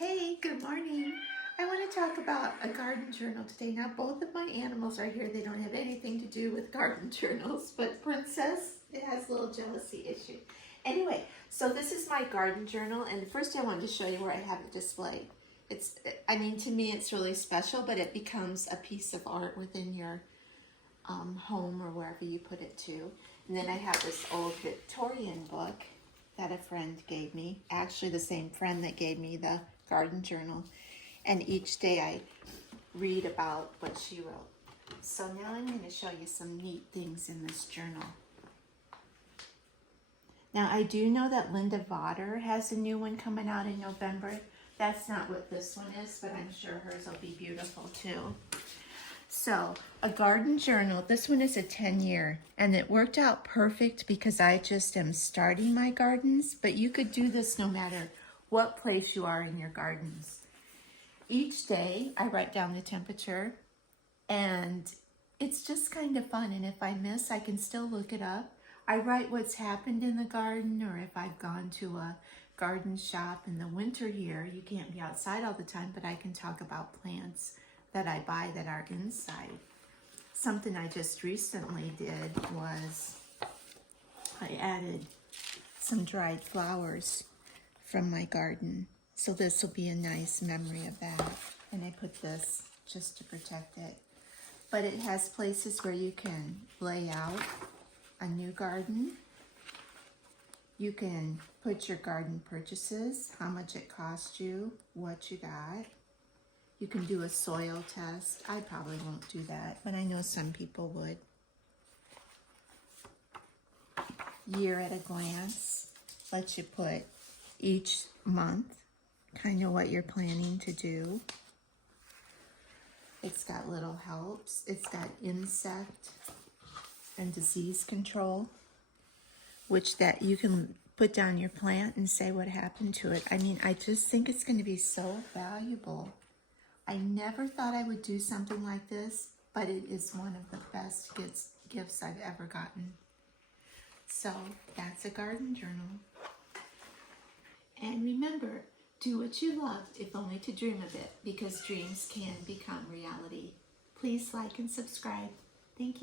Hey, good morning. I want to talk about a garden journal today. Now, both of my animals are here. They don't have anything to do with garden journals, but Princess, it has a little jealousy issue. Anyway, so this is my garden journal, and first I wanted to show you where I have it displayed. To me, it's really special, but it becomes a piece of art within your home or wherever you put it to. And then I have this old Victorian book that a friend gave me, actually the same friend that gave me the garden journal, and each day I read about what she wrote. So now I'm going to show you some neat things in this journal. Now I do know that Linda Vodder has a new one coming out in November. That's not what this one is, but I'm sure hers will be beautiful too. So a garden journal, this one is a 10-year, and it worked out perfect because I just am starting my gardens, but you could do this no matter what place you are in your gardens. Each day I write down the temperature, and it's just kind of fun, and if I miss, I can still look it up. I write what's happened in the garden, or if I've gone to a garden shop in the winter here. You can't be outside all the time, but I can talk about plants that I buy that are inside. Something I just recently did was I added some dried flowers from my garden. So this will be a nice memory of that. And I put this just to protect it. But it has places where you can lay out a new garden. You can put your garden purchases, how much it cost you, what you got. You can do a soil test. I probably won't do that, but I know some people would. Year at a glance lets you put each month, kind of what you're planning to do. It's got little helps. It's got insect and disease control, which that you can put down your plant and say what happened to it. I just think it's going to be so valuable. I never thought I would do something like this, but it is one of the best gifts I've ever gotten. So that's a garden journal. And remember, do what you love, if only to dream of it, because dreams can become reality. Please like and subscribe. Thank you.